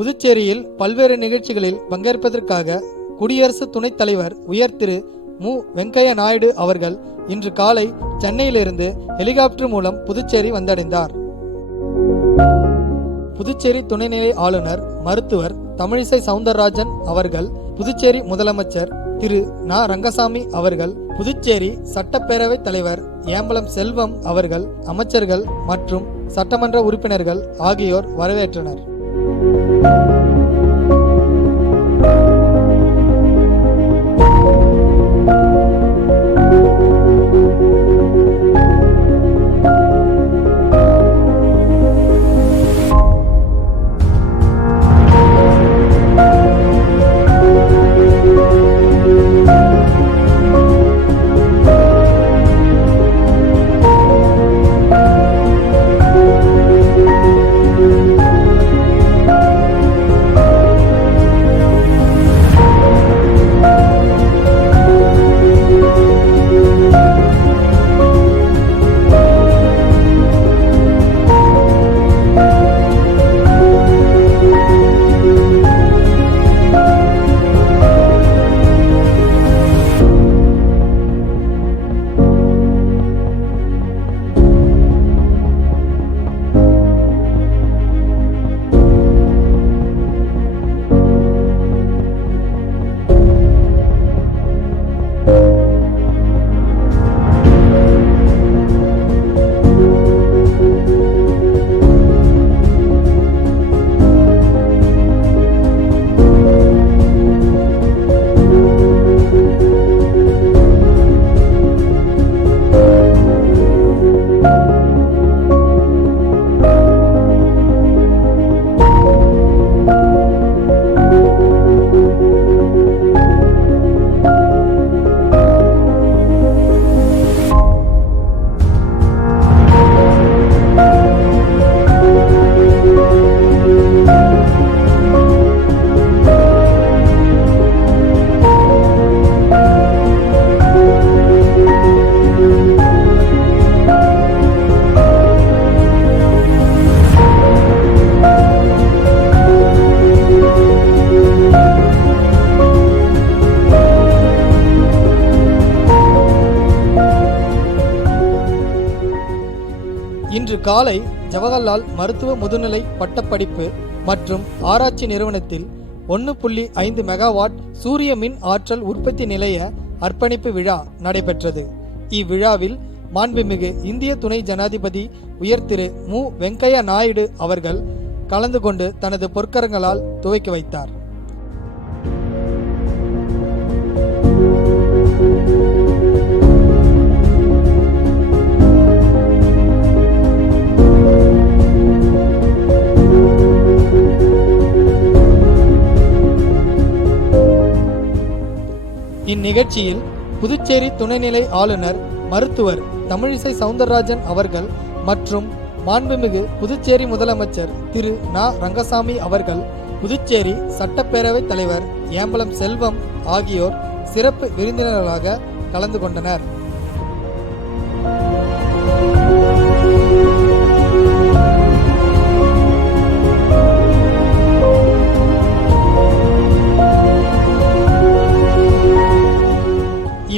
புதுச்சேரியில் பல்வேறு நிகழ்ச்சிகளில் பங்கேற்பதற்காக குடியரசு துணைத் தலைவர் உயர் திரு 𝐵 நாயுடு அவர்கள் இன்று காலை சென்னையிலிருந்து ஹெலிகாப்டர் மூலம் புதுச்சேரி வந்தடைந்தார். புதுச்சேரி துணைநிலை ஆளுநர் மருத்துவர் தமிழிசை சவுந்தரராஜன் அவர்கள், புதுச்சேரி முதலமைச்சர் திரு ந. ரங்கசாமி அவர்கள், புதுச்சேரி சட்டப்பேரவைத் தலைவர் ஏம்பலம் செல்வம் அவர்கள், அமைச்சர்கள் மற்றும் சட்டமன்ற உறுப்பினர்கள் ஆகியோர் வரவேற்றனர். இன்று காலை ஜவஹர்லால் மருத்துவ முதுநிலை பட்டப்படிப்பு மற்றும் ஆராய்ச்சி நிறுவனத்தில் 1.5 மெகாவாட் சூரிய மின் ஆற்றல் உற்பத்தி நிலைய அர்ப்பணிப்பு விழா நடைபெற்றது. இவ்விழாவில் மாண்புமிகு இந்திய துணை ஜனாதிபதி உயர் திரு 𝐵 நாயுடு அவர்கள் கலந்து கொண்டு தனது பொற்கரங்களால் துவக்கி வைத்தார். இந்நிகழ்ச்சியில் புதுச்சேரி துணைநிலை ஆளுநர் மருத்துவர் தமிழிசை சவுந்தரராஜன் அவர்கள் மற்றும் மாண்புமிகு புதுச்சேரி முதலமைச்சர் திரு ந. ரங்கசாமி அவர்கள், புதுச்சேரி சட்டப்பேரவைத் தலைவர் ஏம்பலம் செல்வம் ஆகியோர் சிறப்பு விருந்தினர்களாக கலந்து கொண்டனர்.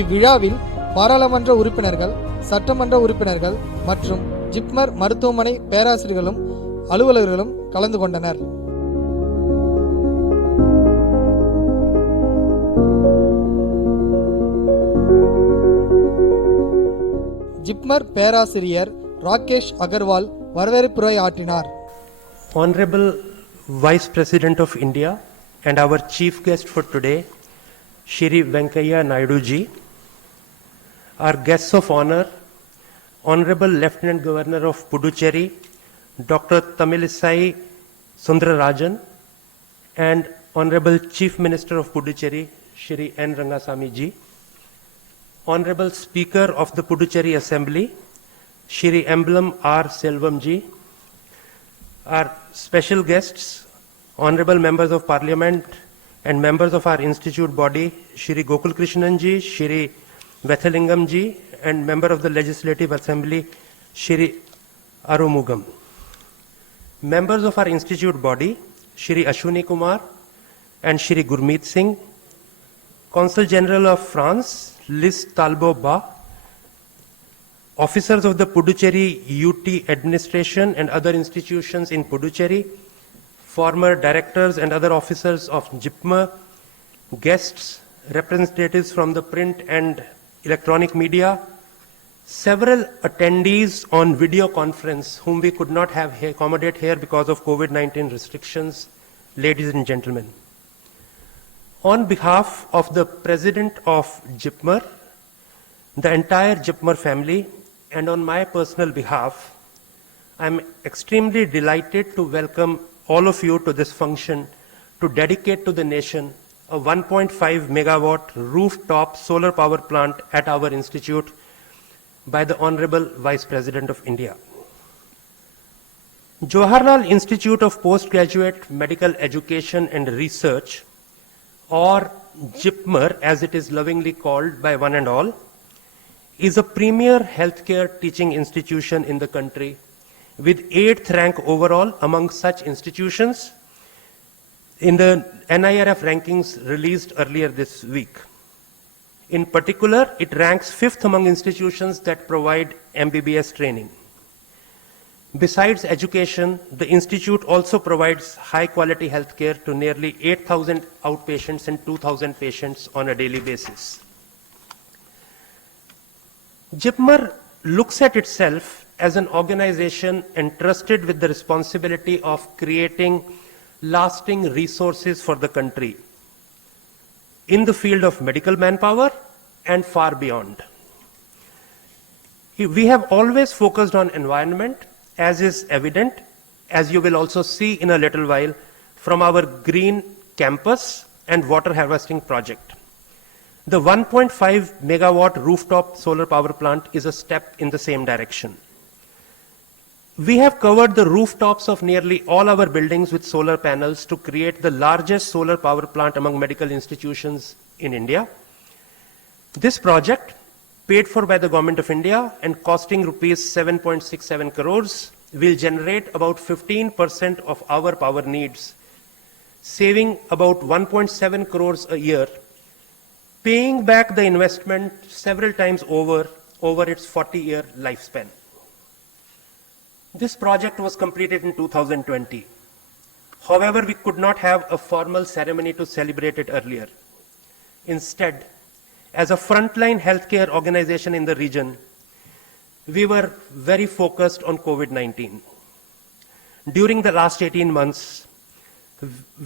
இவ்விழாவில் பாராளுமன்ற உறுப்பினர்கள், சட்டமன்ற உறுப்பினர்கள் மற்றும் ஜிப்மர் மருத்துவமனை பேராசிரியர்களும் அலுவலர்களும் கலந்து கொண்டனர். ஜிப்மர் பேராசிரியர் ராகேஷ் அகர்வால் வரவேற்புரை ஆற்றினார். Hon'ble Vice President of India and our chief guest for today, Shri.M.Venkaiah Naidu ji, our guests of honor, Honorable Lieutenant Governor of Puducherry, Dr. Tamilisai Sundararajan, and Honorable Chief Minister of Puducherry, Shri N. Rangasamy ji, Honorable Speaker of the Puducherry Assembly, Shri Emblem R. Selvam ji, our special guests, Honorable Members of Parliament and members of our institute body, Shri Gokul Krishnan ji, Shri Vethalingam ji, and member of the Legislative Assembly, Shri Arumugam. Members of our institute body, Shri Ashwini Kumar and Shri Gurmeet Singh, Consul General of France, Liz Talbot-Bas, officers of the Puducherry UT administration and other institutions in Puducherry, former directors and other officers of 𝐷𝐝𝐻, guests, representatives from the print and electronic media, several attendees on video conference whom we could not have accommodate here because of COVID-19 restrictions, ladies and gentlemen. On behalf of the President of 𝐷𝐝𝐻, the entire 𝐷𝐝𝐻 family, and on my personal behalf, I'm extremely delighted to welcome all of you to this function to dedicate to the nation a 1.5 megawatt rooftop solar power plant at our institute by the Honorable Vice President of India. Jawaharlal Institute of Postgraduate Medical Education and Research, or 𝐷𝐝𝐻 as it is lovingly called by one and all, is a premier healthcare teaching institution in the country with 8th rank overall among such institutions in the NIRF rankings released earlier this week. In particular, it ranks 5th among institutions that provide MBBS training. Besides education, the institute also provides high-quality healthcare to nearly 8,000 outpatients and 2,000 patients on a daily basis. 𝐷𝐝𝐻 looks at itself as an organization entrusted with the responsibility of creating lasting resources for the country in the field of medical manpower and far beyond. We have always focused on environment, as is evident, as you will also see in a little while, from our green campus and water harvesting project. The 1.5 megawatt rooftop solar power plant is a step in the same direction. We have covered the rooftops of nearly all our buildings with solar panels to create the largest solar power plant among medical institutions in India. This project, paid for by the Government of India and costing rupees 7.67 crores, will generate about 15% of our power needs, saving about 1.7 crores a year, paying back the investment several times over its 40-year lifespan. This project was completed in 2020. However, we could not have a formal ceremony to celebrate it earlier. Instead, as a frontline healthcare organization in the region, we were very focused on COVID-19. During the last 18 months,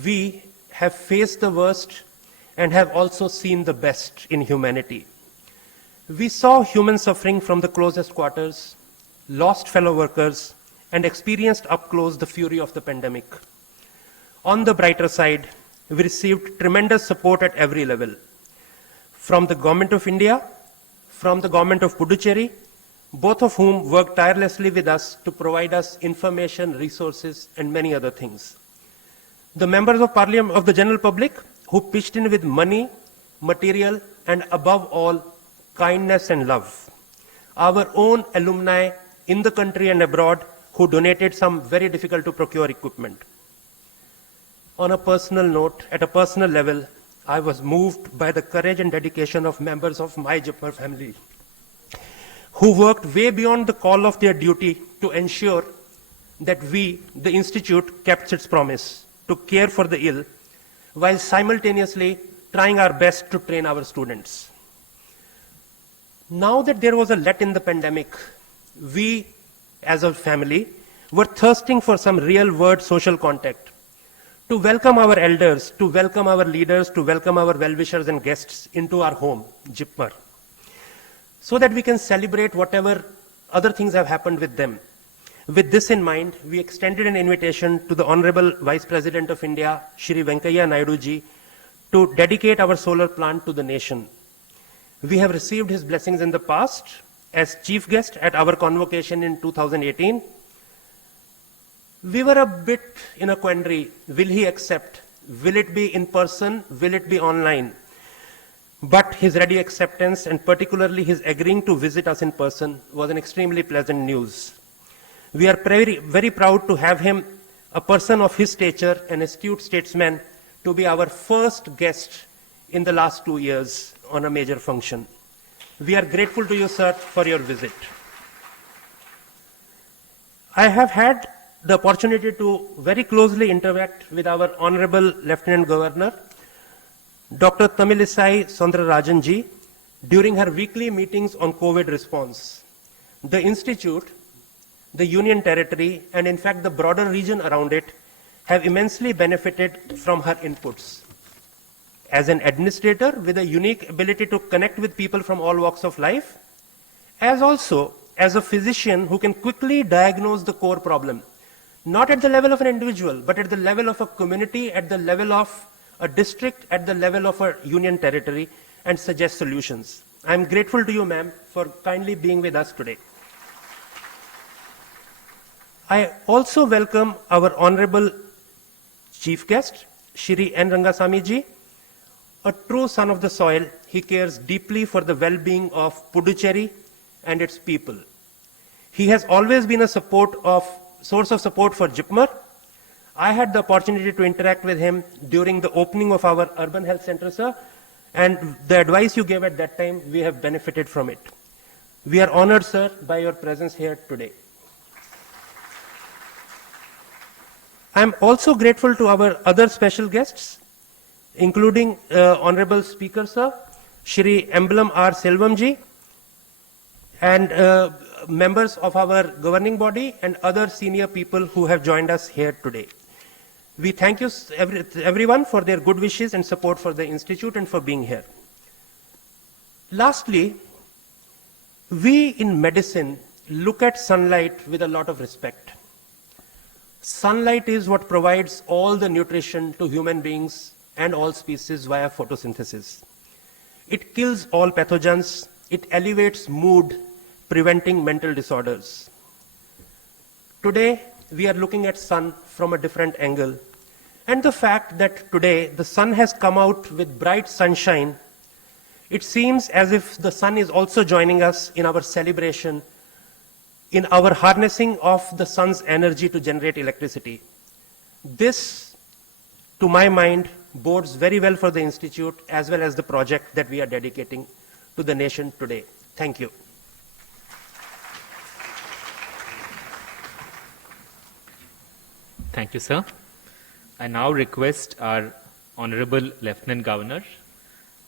we have faced the worst and have also seen the best in humanity. We saw human suffering from the closest quarters, lost fellow workers, and experienced up close the fury of the pandemic. On the brighter side, we received tremendous support at every level, from the Government of India, from the Government of Puducherry, both of whom worked tirelessly with us to provide us information, resources, and many other things. The members of Parliament of the general public, who pitched in with money, material, and above all, kindness and love. Our own alumni in the country and abroad who donated some very difficult to procure equipment. On a personal note, at a personal level, I was moved by the courage and dedication of members of my 𝐷𝐝𝐻 family, who worked way beyond the call of their duty to ensure that we, the institute, kept its promise to care for the ill, while simultaneously trying our best to train our students. Now that there was a let in the pandemic, we, as a family, were thirsting for some real-world social contact, to welcome our elders, to welcome our leaders, to welcome our well-wishers and guests into our home, 𝐷𝐝𝐻, so that we can celebrate whatever other things have happened with them. With this in mind, we extended an invitation to the Honorable Vice President of India, Shri.M.Venkaiah Naidu ji, to dedicate our solar plant to the nation. We have received his blessings in the past as chief guest at our convocation in 2018. We were a bit in a quandary. Will he accept? Will it be in person? Will it be online? But his ready acceptance, and particularly his agreeing to visit us in person, was an extremely pleasant news. We are very, very proud to have him a person of his stature, an astute statesman, to be our first guest in the last 2 years on a major function. We are grateful to you, sir, for your visit. I have had the opportunity to very closely interact with our Honorable Lieutenant Governor, Dr. Tamilisai Soundararajan during her weekly meetings on COVID response. The Institute, the Union Territory, and in fact the broader region around it have immensely benefited from her inputs. As an administrator with a unique ability to connect with people from all walks of life, as also as a physician who can quickly diagnose the core problem, not at the level of an individual, but at the level of a community, at the level of a district, at the level of a union territory, and suggest solutions. I'm grateful to you, ma'am, for kindly being with us today. I also welcome our Honorable Chief Guest, Shri.M. Venkaiah Naidu. A true son of the soil, he cares deeply for the well-being of Puducherry and its people. He has always been a source of support for 𝐷𝐼𝐻. I had the opportunity to interact with him during the opening of our urban health center, sir, and the advice you gave at that time, we have benefited from it. We are honored, sir, by your presence here today. I am also grateful to our other special guests, including Honorable Speaker, sir, Shri Emblem R. Selvam and members of our governing body and other senior people who have joined us here today. We thank you everyone for their good wishes and support for the Institute and for being here. Lastly, we in medicine look at sunlight with a lot of respect. Sunlight is what provides all the nutrition to human beings and all species via photosynthesis. It kills all pathogens, it elevates mood, preventing mental disorders. Today, we are looking at sun from a different angle. And the fact that today the sun has come out with bright sunshine, it seems as if the sun is also joining us in our celebration, in our harnessing of the sun's energy to generate electricity. This, to my mind, bodes very well for the Institute as well as the project that we are dedicating to the nation today. Thank you. Thank you, sir. I now request our Honorable Lieutenant Governor,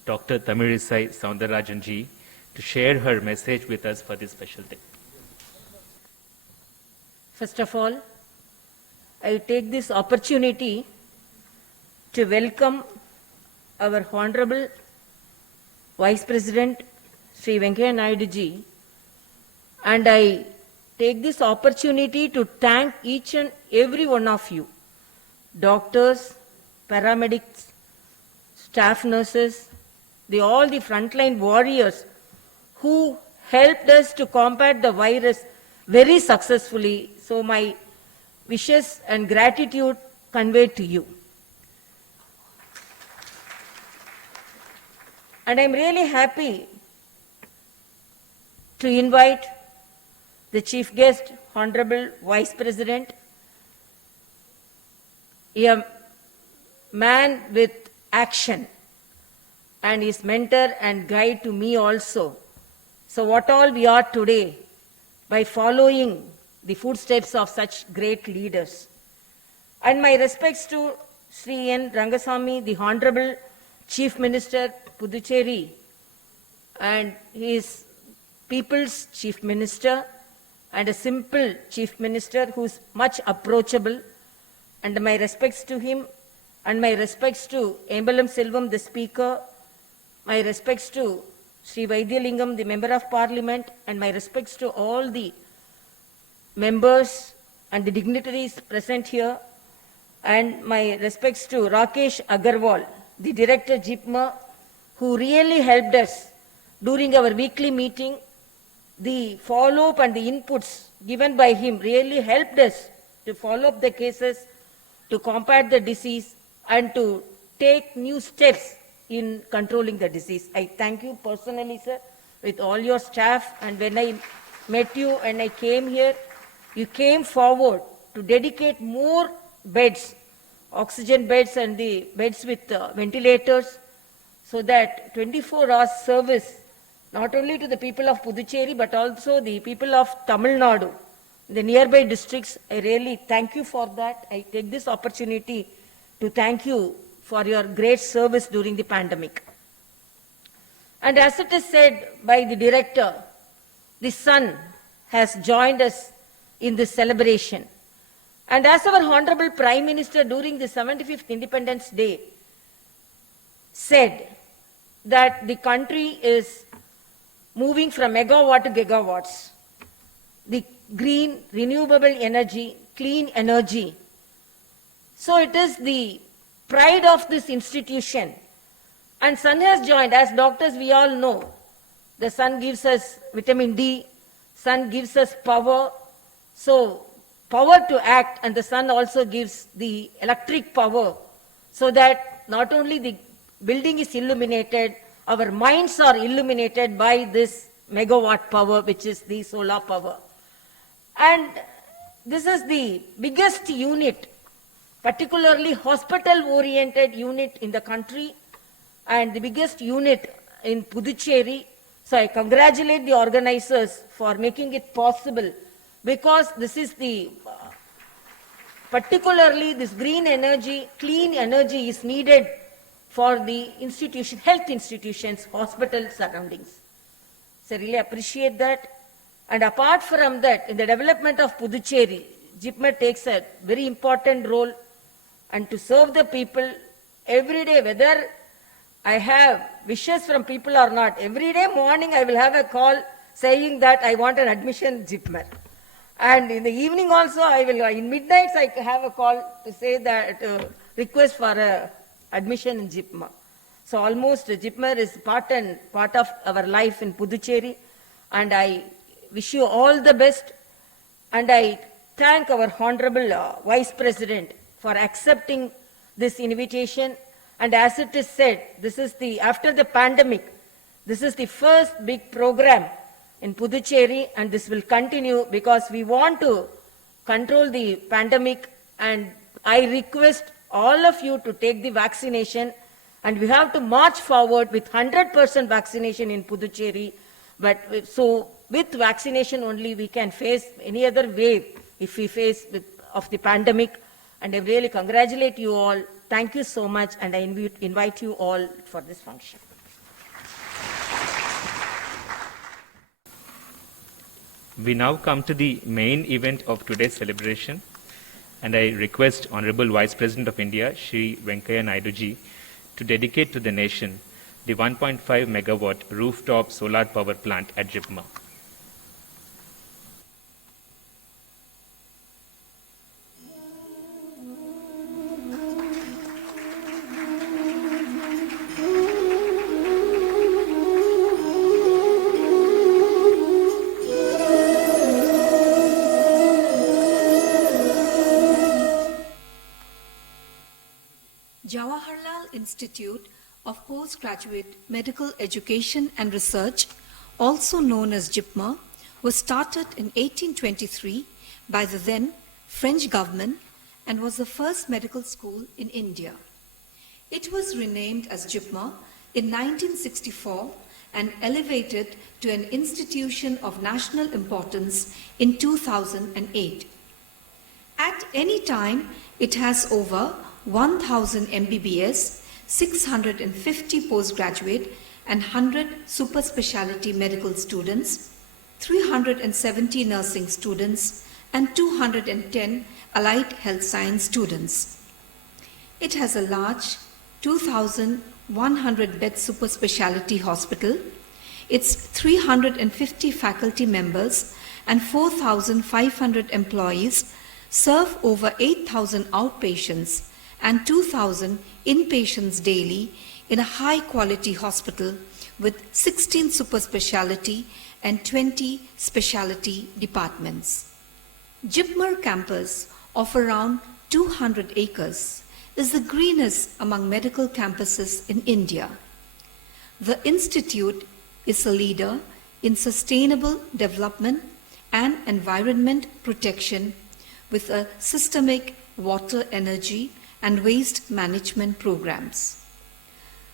Dr. Tamilisai Soundararajan to share her message with us for this special day. First of all, I take this opportunity to welcome our Honorable Vice President Shri.M.Venkaiah Naidu and I take this opportunity to thank each and every one of you, doctors, paramedics, staff nurses, all the frontline warriors who helped us to combat the virus very successfully. So my wishes and gratitude conveyed to you. And I'm really happy to invite the chief guest, Honorable Vice President, a man with action, and his mentor and guide to me also. So what all we are today by following the footsteps of such great leaders. And my respects to Shri.M. Rangasamy, the Honorable Chief Minister, Puducherry, and his People's Chief Minister, and a simple Chief Minister who is much approachable. And my respects to him, and my respects to Emblem Selvam, the Speaker, my respects to Sri Vaidhyalingam, the Member of Parliament, and my respects to all the members and the dignitaries present here, and my respects to Rakesh Agarwal, the Director 𝐷𝐼𝐻, who really helped us during our weekly meeting. The follow-up and the inputs given by him really helped us to follow up the cases, to combat the disease, and to take new steps in controlling the disease. I thank you personally, sir, with all your staff. And when I met you and I came here, you came forward to dedicate more beds, oxygen beds and the beds with ventilators, so that 24 hours service, not only to the people of Puducherry, but also the people of Tamil Nadu, the nearby districts. I really thank you for that. I take this opportunity to thank you for your great service during the pandemic. And as it is said by the director, the sun has joined us in this celebration. And as our Honorable Prime Minister during the 75th Independence Day said that the country is moving from megawatt to gigawatts, the green, renewable energy, clean energy. So it is the pride of this institution. And sun has joined. As doctors, we all know, the sun gives us vitamin D, sun gives us power. So power to act, and the sun also gives the electric power, so that not only the building is illuminated, our minds are illuminated by this megawatt power, which is the solar power. And this is the biggest unit, particularly hospital-oriented unit in the country, and the biggest unit in Puducherry. So I congratulate the organizers for making it possible, because this is the, particularly this green energy, clean energy is needed for the institution, health institutions, hospital surroundings. So I really appreciate that. And apart from that, in the development of Puducherry, 𝐠𝐵𝐻 takes a very important role, and to serve the people every day, whether I have wishes from people or not, every day morning I will have a call saying that I want an admission in 𝐠𝐵𝐻. And in the evening also, I will, in midnights I have a call to say that, request for a admission in 𝐠𝐵𝐻. So almost 𝐠𝐵𝐻 is part of our life in Puducherry, and I wish you all the best. And I thank our Honorable Vice President for accepting this invitation. And as it is said, this is the, after the pandemic, this is the first big program in Puducherry, and this will continue because we want to control the pandemic. And I request all of you to take the vaccination, and we have to march forward with 100% vaccination in Puducherry. But so with vaccination only we can face any other wave if we face of the pandemic. And I really congratulate you all. Thank you so much, and I invite you all for this function. We now come to the main event of today's celebration, and I request Honorable Vice President of India, Shri.M.Venkaiah Naidu ji, to dedicate to the nation the 1.5 megawatt rooftop solar power plant at 𝐠𝐵𝐻. Jawaharlal Institute of Postgraduate Medical Education and Research, also known as 𝐠𝐵𝐻, was started in 1823 by the then French government and was the first medical school in India. It was renamed as 𝐠𝐵𝐻 in 1964 and elevated to an institution of national importance in 2008. At any time, it has over 1,000 MBBS, 650 postgraduate and 100 super specialty medical students, 370 nursing students, and 210 allied health science students. It has a large 2,100 bed super specialty hospital. Its 350 faculty members and 4,500 employees serve over 8,000 outpatients and 2,000 inpatients daily in a high-quality hospital with 16 super specialty and 20 specialty departments. 𝐠𝐵𝐻 campus of around 200 acres is the greenest among medical campuses in India. The institute is a leader in sustainable development and environment protection with a systemic water, energy and waste management programs.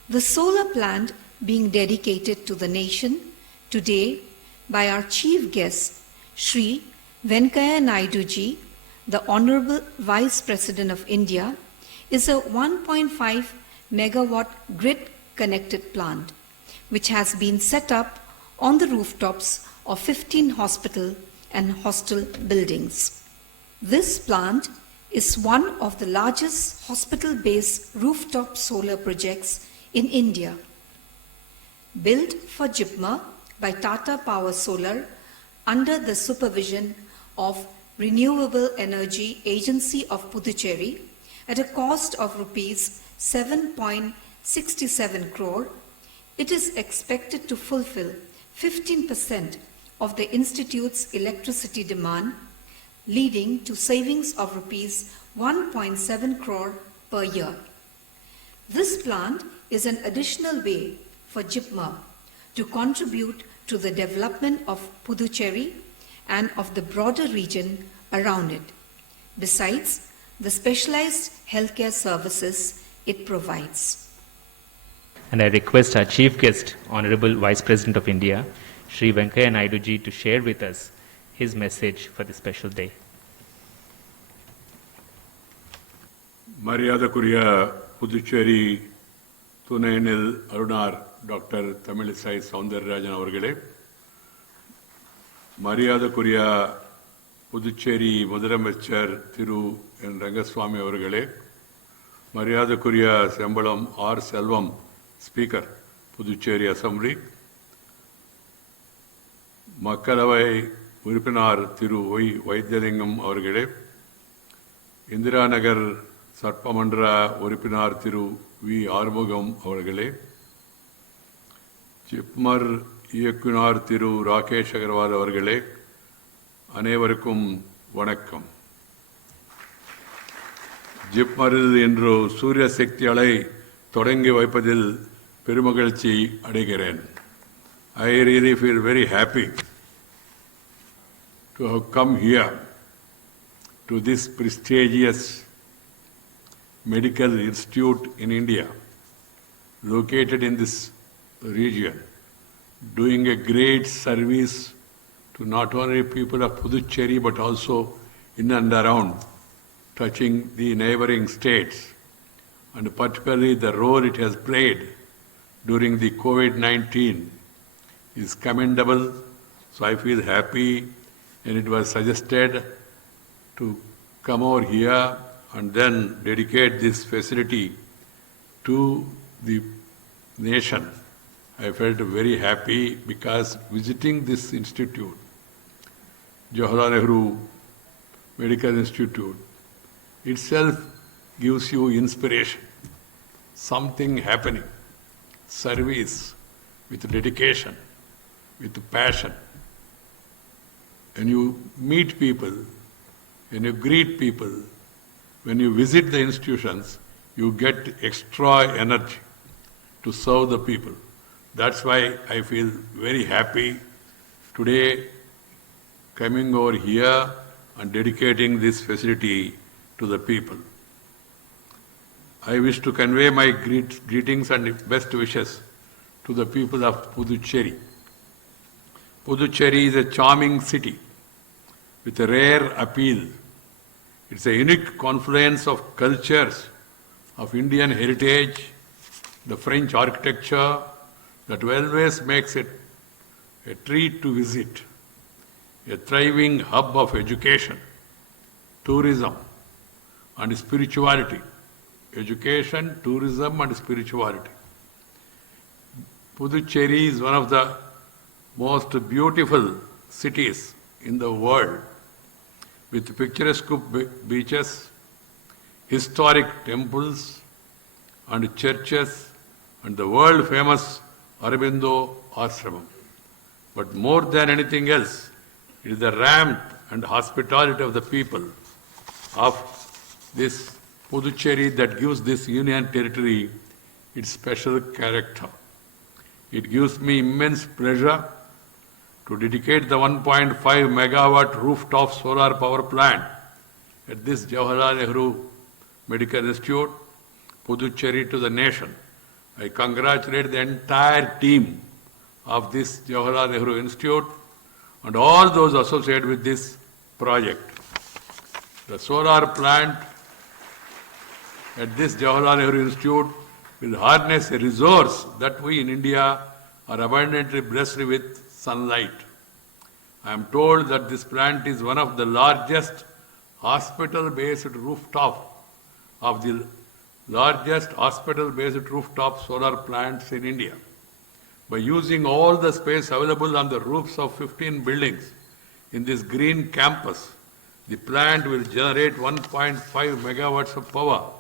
The solar plant being dedicated to the nation today by our chief guest, Shri.M.Venkaiah Naidu ji, the Honorable Vice President of India, is a 1.5 megawatt grid-connected plant, which has been set up on the rooftops of 15 hospital and hostel buildings. This plant is one of the largest hospital-based rooftop solar projects in India. Built for 𝐺𝐝MA by Tata Power Solar under the supervision of Renewable Energy Agency of Puducherry at a cost of rupees 7.67 crore, it is expected to fulfill 15% of the Institute's electricity demand, leading to savings of rupees 1.7 crore per year. This plant is an additional way for 𝐺𝐝MA to contribute to the development of Puducherry and of the broader region around it, besides the specialized healthcare services it provides. And I request our chief guest, Honorable Vice President of India, Shri.M.Venkaiah Naidu ji, to share with us his message for this special day. மரியாதைக்குரிய புதுச்சேரி துணைநில் ஆளுநர் doctor Tamilisai Soundararajan அவர்களே, மரியாதைக்குரிய புதுச்சேரி முதலமைச்சர் திரு என் ரங்கசுவாமி அவர்களே, மரியாதைக்குரிய செம்பலம் R செல்வம் speaker Puducherry assembly, மக்களவை உறுப்பினர் திரு Y Vaithilingam அவர்களே, இந்திரா நகர் சட்டமன்ற உறுப்பினர் திரு வி ஆறுமுகம் அவர்களே, ஜிப்மர் இயக்குனர் திரு ராகேஷ் அகர்வால் அவர்களே, அனைவருக்கும் வணக்கம். ஜிப்மரில் இன்று சூரிய சக்தி அலை தொடங்கி வைப்பதில் பெருமகிழ்ச்சி அடைகிறேன். I really feel very happy to have come here to this prestigious medical institute in India, located in this region, doing a great service to not only people of Puducherry but also in and around, touching the neighboring states, and particularly the role it has played during the COVID-19 is commendable. So I feel happy, and it was suggested to come over here and then dedicate this facility to the nation. I felt very happy because visiting this institute, Jawaharlal Nehru Medical Institute, itself gives you inspiration, something happening, service with dedication, with passion. When you meet people, when you greet people, when you visit the institutions, you get extra energy to serve the people. That's why I feel very happy today coming over here and dedicating this facility to the people. I wish to convey my greetings and best wishes to the people of Puducherry. Puducherry is a charming city with a rare appeal. It's a unique confluence of cultures, of Indian heritage, the French architecture, that always makes it a treat to visit, a thriving hub of education, tourism, and spirituality. Education, tourism, and spirituality. Puducherry is one of the most beautiful cities in the world, with picturesque beaches, historic temples and churches, and the world-famous Aurobindo Ashramam. But more than anything else, it is the warmth and hospitality of the people of this Puducherry that gives this union territory its special character. It gives me immense pleasure to dedicate the 1.5 megawatt rooftop solar power plant at this Jawaharlal Nehru Medical Institute, Puducherry to the nation. I congratulate the entire team of this Jawaharlal Nehru Institute and all those associated with this project. The solar plant at this Jawaharlal Nehru Institute will harness a resource that we in India are abundantly blessed with, sunlight. I am told that this plant is one of the largest hospital-based rooftop solar plants in India. By using all the space available on the roofs of 15 buildings in this green campus, the plant will generate 1.5 megawatts of power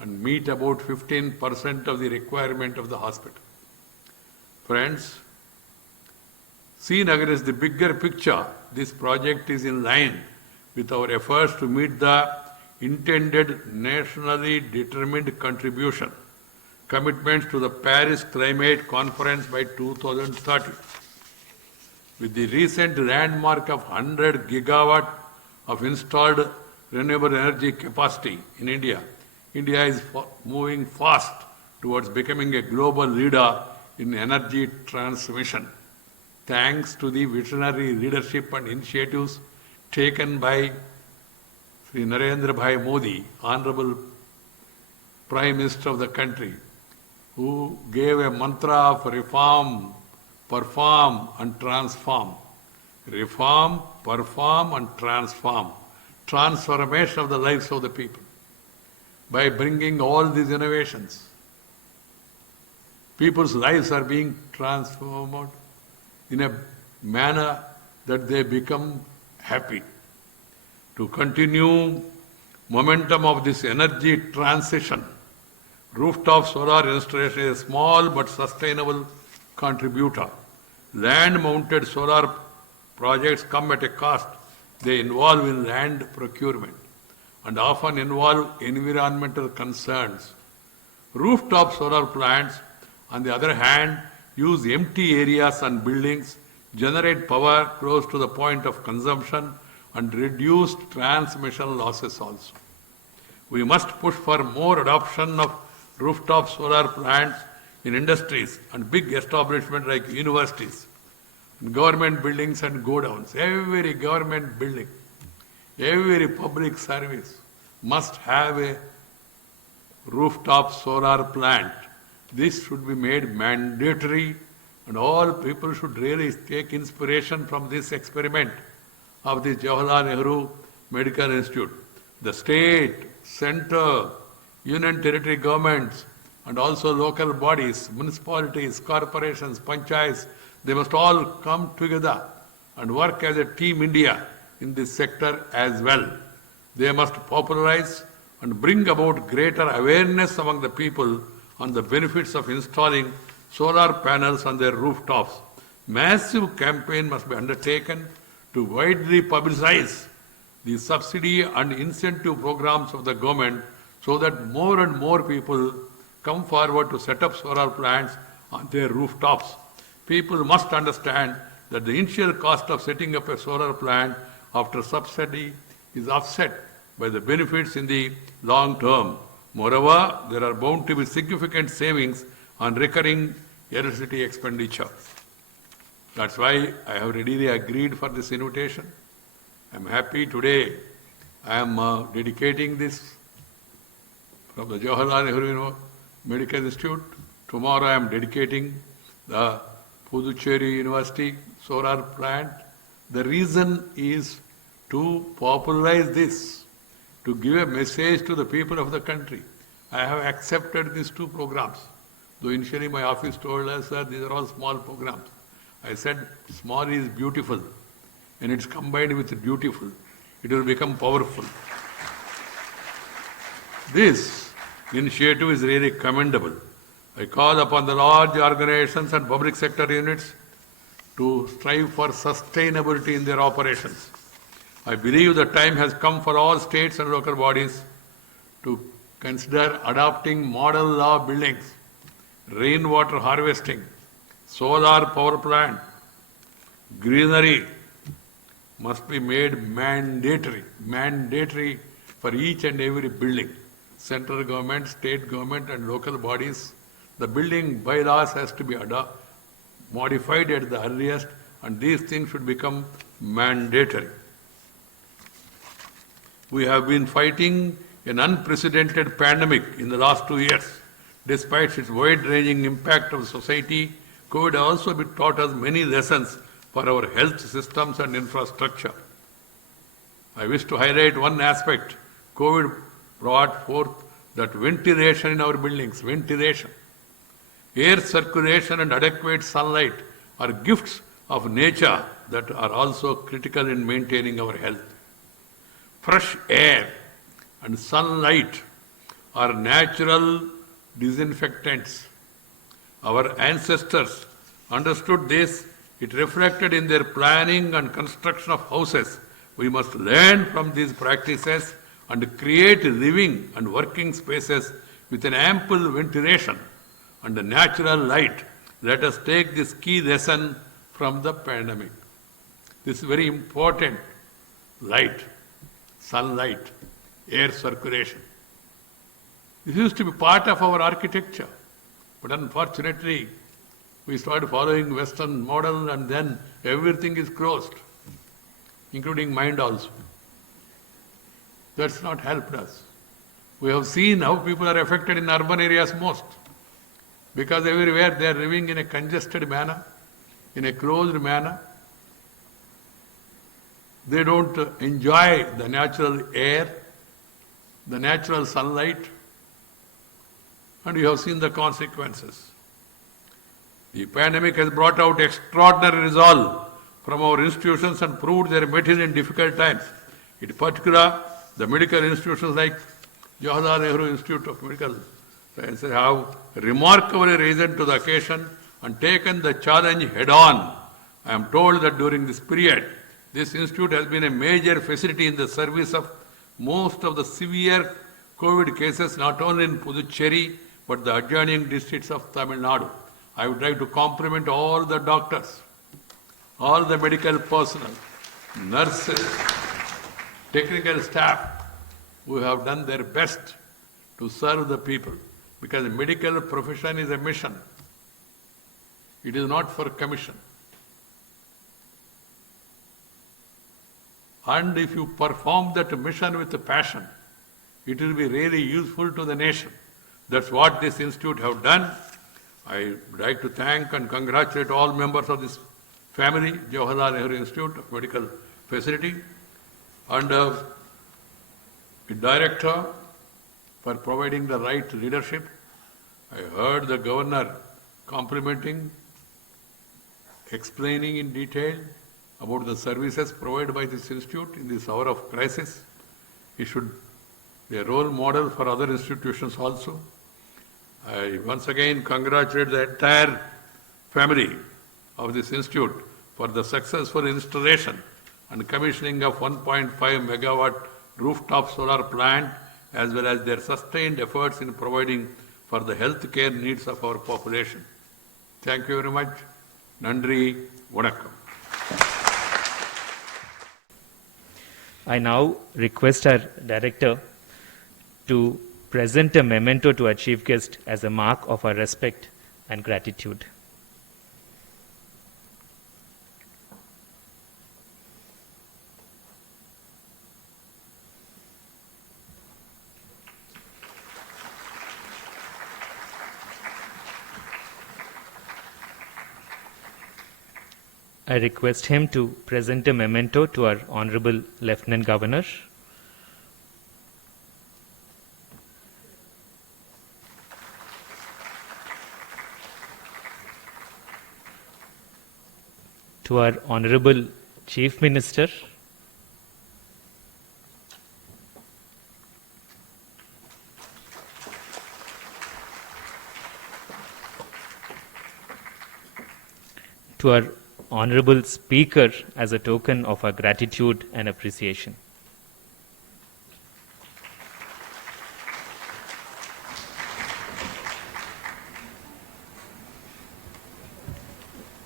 and meet about 15% of the requirement of the hospital. Friends, Srinagar is the bigger picture. This project is in line with our efforts to meet the intended nationally determined contribution commitments to the Paris Climate Conference by 2030. With the recent landmark of 100 gigawatt of installed renewable energy capacity in India, India is moving fast towards becoming a global leader in energy transmission. Thanks to the visionary leadership and initiatives taken by Sri Narendra Bhai Modi, Honorable Prime Minister of the country, who gave a mantra of reform, perform and transform. Reform, perform and transform. Transformation of the lives of the people. By bringing all these innovations, people's lives are being transformed in a manner that they become happy. To continue momentum of this energy transition, rooftop solar installation is a small but sustainable contributor. Land-mounted solar projects come at a cost. They involve in land procurement and often involve environmental concerns. Rooftop solar plants, on the other hand, use empty areas and buildings, generate power close to the point of consumption, and reduce transmission losses also. We must push for more adoption of rooftop solar plants in industries and big establishments like universities, government buildings and godowns. Every government building, every public service must have a rooftop solar plant. This should be made mandatory, and all people should really take inspiration from this experiment of the Jawaharlal Nehru Medical Institute. The state, center, union territory governments, and also local bodies, municipalities, corporations, panchayats, they must all come together and work as a team India in this sector as well. They must popularize and bring about greater awareness among the people on the benefits of installing solar panels on their rooftops. Massive campaign must be undertaken to widely publicize the subsidy and incentive programs of the government so that more and more people come forward to set up solar plants on their rooftops. People must understand that the initial cost of setting up a solar plant after subsidy is offset by the benefits in the long term. Moreover, there are bound to be significant savings on recurring electricity expenditure. That's why I have readily agreed for this invitation. I am happy today. I am dedicating this from the Jawaharlal Nehru Medical Institute. Tomorrow I am dedicating the Puducherry University solar plant. The reason is to popularize this, to give a message to the people of the country. I have accepted these two programs. Though initially my office told us that these are all small programs. I said small is beautiful, and it's combined with beautiful. It will become powerful. This initiative is really commendable. I call upon the large organizations and public sector units to strive for sustainability in their operations. I believe the time has come for all states and local bodies to consider adopting model law buildings, rainwater harvesting, solar power plant. Greenery must be made mandatory for each and every building. Central government, state government and local bodies, the building bylaws has to be modified at the earliest, and these things should become mandatory. We have been fighting an unprecedented pandemic in the last 2 years. Despite its wide-ranging impact on society, COVID also taught us many lessons for our health systems and infrastructure. I wish to highlight one aspect. COVID brought forth that ventilation in our buildings, ventilation. Air circulation and adequate sunlight are gifts of nature that are also critical in maintaining our health. Fresh air and sunlight are natural disinfectants. Our ancestors understood this. It reflected in their planning and construction of houses. We must learn from these practices and create living and working spaces with an ample ventilation and a natural light. Let us take this key lesson from the pandemic. This is very important. Light, sunlight, air circulation. This used to be part of our architecture, but unfortunately, we started following Western model and then everything is closed, including mind also. That's not helped us. We have seen how people are affected in urban areas most, because everywhere they are living in a congested manner, in a closed manner. They don't enjoy the natural air, the natural sunlight, and you have seen the consequences. The pandemic has brought out extraordinary resolve from our institutions and proved their mettle in difficult times. In particular, the medical institutions like Jawaharlal Nehru Institute of Medical Sciences have remarkably risen to the occasion and taken the challenge head-on. I am told that during this period, this institute has been a major facility in the service of most of the severe COVID cases, not only in Puducherry, but the adjoining districts of Tamil Nadu. I would like to compliment all the doctors, all the medical personnel, nurses, technical staff who have done their best to serve the people, because the medical profession is a mission. It is not for commission. And if you perform that mission with a passion, it will be really useful to the nation. That's what this institute have done. I would like to thank and congratulate all members of this family, Jawaharlal Nehru Institute of Medical Facility, and the director for providing the right leadership. I heard the governor complimenting, explaining in detail about the services provided by this institute in this hour of crisis. It should be a role model for other institutions also. I once again congratulate the entire family of this institute for the successful installation and commissioning of 1.5 megawatt rooftop solar plant, as well as their sustained efforts in providing for the health care needs of our population. Thank you very much. Nandri, Vanakkam. I now request our director to present a memento to our chief guest as a mark of our respect and gratitude. I request him to present a memento to our Honorable Lieutenant Governor. To our Honorable Chief Minister. To our Honorable Speaker as a token of our gratitude and appreciation.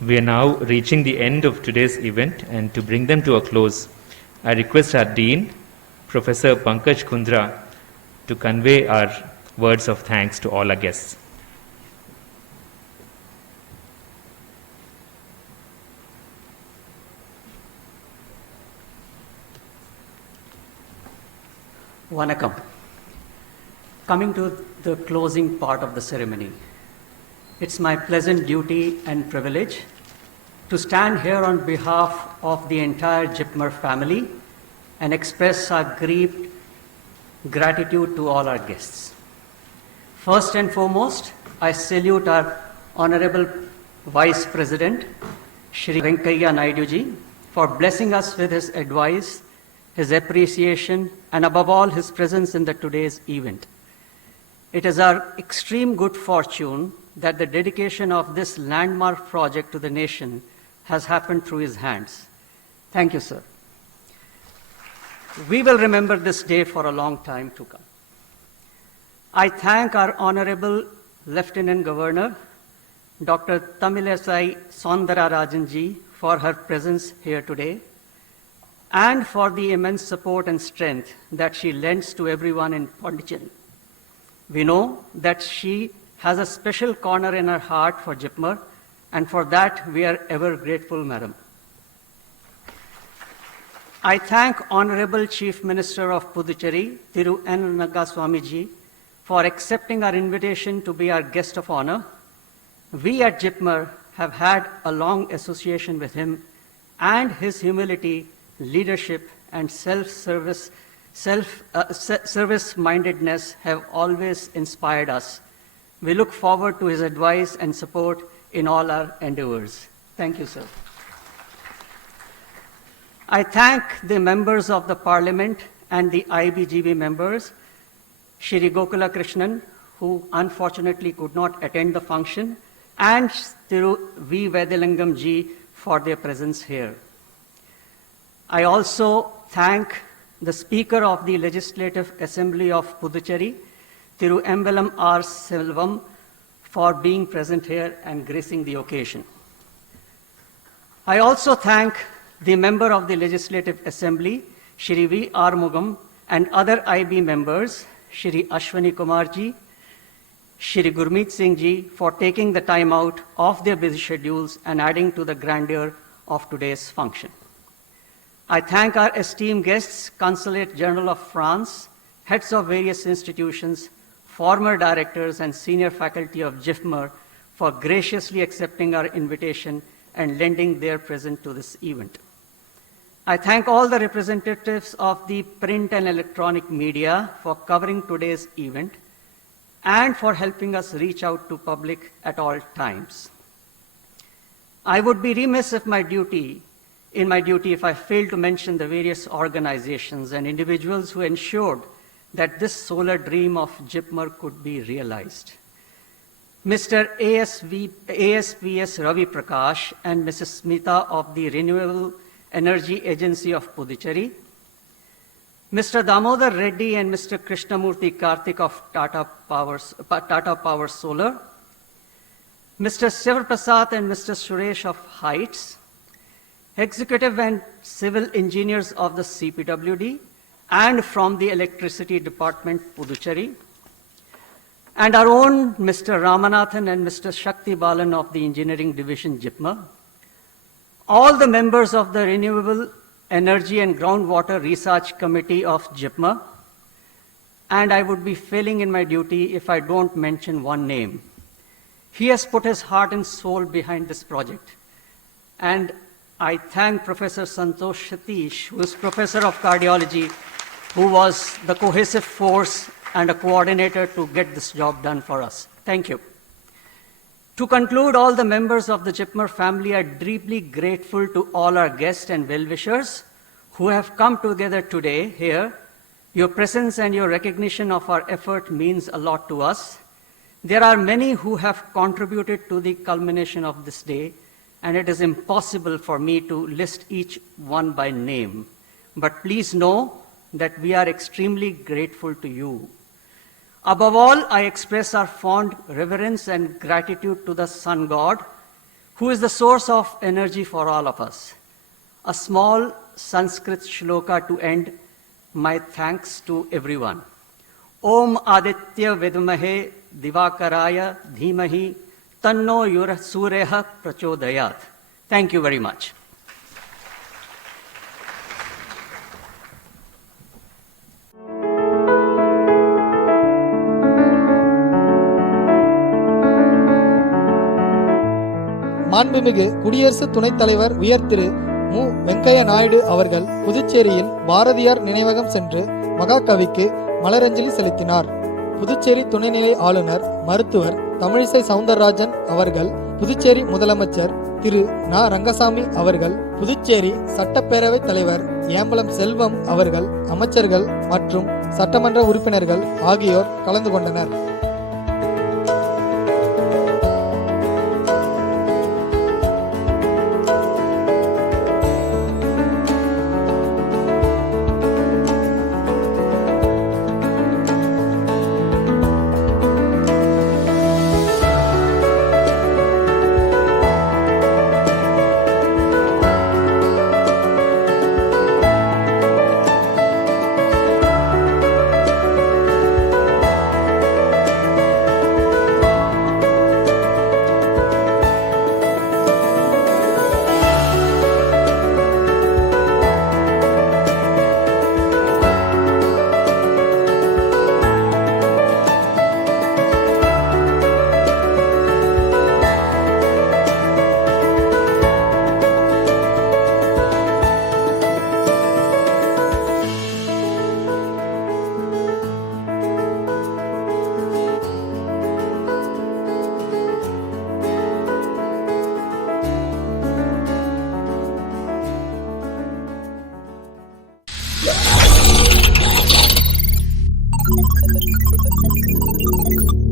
We are now reaching the end of today's event, and to bring them to a close, I request our Dean, Professor Pankaj Kundra to convey our words of thanks to all our guests. Vanakkam. Coming to the closing part of the ceremony, it's my pleasant duty and privilege to stand here on behalf of the entire JIPMER family and express our deep gratitude to all our guests. First and foremost, I salute our Honorable Vice President, Shri.M.Venkaiah Naidu ji, for blessing us with his advice, his appreciation, and above all, his presence in today's event. It is our extreme good fortune that the dedication of this landmark project to the nation has happened through his hands. Thank you, sir. We will remember this day for a long time to come. I thank our Honorable Lieutenant Governor, Dr. Tamilisai Soundarajan ji, for her presence here today, and for the immense support and strength that she lends to everyone in Puducherry. We know that she has a special corner in her heart for JIPMER, and for that we are ever grateful, Madam. I thank Honorable Chief Minister of Puducherry, Thiru N. Rangaswamy, for accepting our invitation to be our guest of honor. We at JIPMER have had a long association with him, and his humility, leadership, and service-mindedness have always inspired us. We look forward to his advice and support in all our endeavors. Thank you, sir. I thank the members of the Parliament and the IBGB members, Shri Gokula Krishnan, who unfortunately could not attend the function, and Thiru V. Vedalingam ji for their presence here. I also thank the Speaker of the Legislative Assembly of Puducherry, Thiru Embalam R. Selvam, for being present here and gracing the occasion. I also thank the member of the Legislative Assembly, Shri V. Armugam, and other IB members, Shri Ashwani Kumar ji, Shri Gurmeet Singh ji, for taking the time out of their busy schedules and adding to the grandeur of today's function. I thank our esteemed guests, Consulate General of France, heads of various institutions, former directors, and senior faculty of JIPMER for graciously accepting our invitation and lending their presence to this event. I thank all the representatives of the print and electronic media for covering today's event and for helping us reach out to public at all times. I would be remiss in my duty if I failed to mention the various organizations and individuals who ensured that this solar dream of JIPMER could be realized. Mr. ASPS Ravi Prakash and Mrs. Smita of the Renewable Energy Agency of Puducherry, Mr. Damodar Reddy and Mr. Krishnamurthy Karthik of Tata Power Solar, Mr. Sivar Prasad and Mr. Suresh of Heights, executive and civil engineers of the CPWD and from the Electricity Department, Puducherry, and our own Mr. Ramanathan and Mr. Shakti Balan of the Engineering Division, JIPMER, all the members of the Renewable Energy and Groundwater Research Committee of JIPMER, and I would be failing in my duty if I don't mention one name. He has put his heart and soul behind this project, and I thank Professor Santosh Satish, who is Professor of Cardiology, who was the cohesive force and a coordinator to get this job done for us. Thank you. To conclude, all the members of the JIPMER family are deeply grateful to all our guests and well-wishers who have come together today here. Your presence and your recognition of our effort means a lot to us. There are many who have contributed to the culmination of this day, and it is impossible for me to list each one by name. But please know that we are extremely grateful to you. Above all, I express our fond reverence and gratitude to the Sun God, who is the source of energy for all of us. A small Sanskrit shloka to end. my thanks to everyone. Om Aditya Vidmahe Divakaraya Dhimahi Tanno Surya Prachodayat. Thank you very much. மாண்புமிகு குடியரசு துணைத் தலைவர் உயர் திரு மு. வெங்கையா நாயுடு அவர்கள் புதுச்சேரியில் பாரதியார் நினைவகம் சென்று மகாகவிக்கு மலரஞ்சலி செலுத்தினார். புதுச்சேரி துணைநிலை ஆளுநர் மருத்துவர் தமிழிசை சவுந்தரராஜன் அவர்கள், புதுச்சேரி முதலமைச்சர் திரு ந. ரங்கசாமி அவர்கள், புதுச்சேரி சட்டப்பேரவைத் தலைவர் ஏம்பலம் செல்வம் அவர்கள், அமைச்சர்கள் மற்றும் சட்டமன்ற உறுப்பினர்கள் ஆகியோர் கலந்து கொண்டனர். Thank you.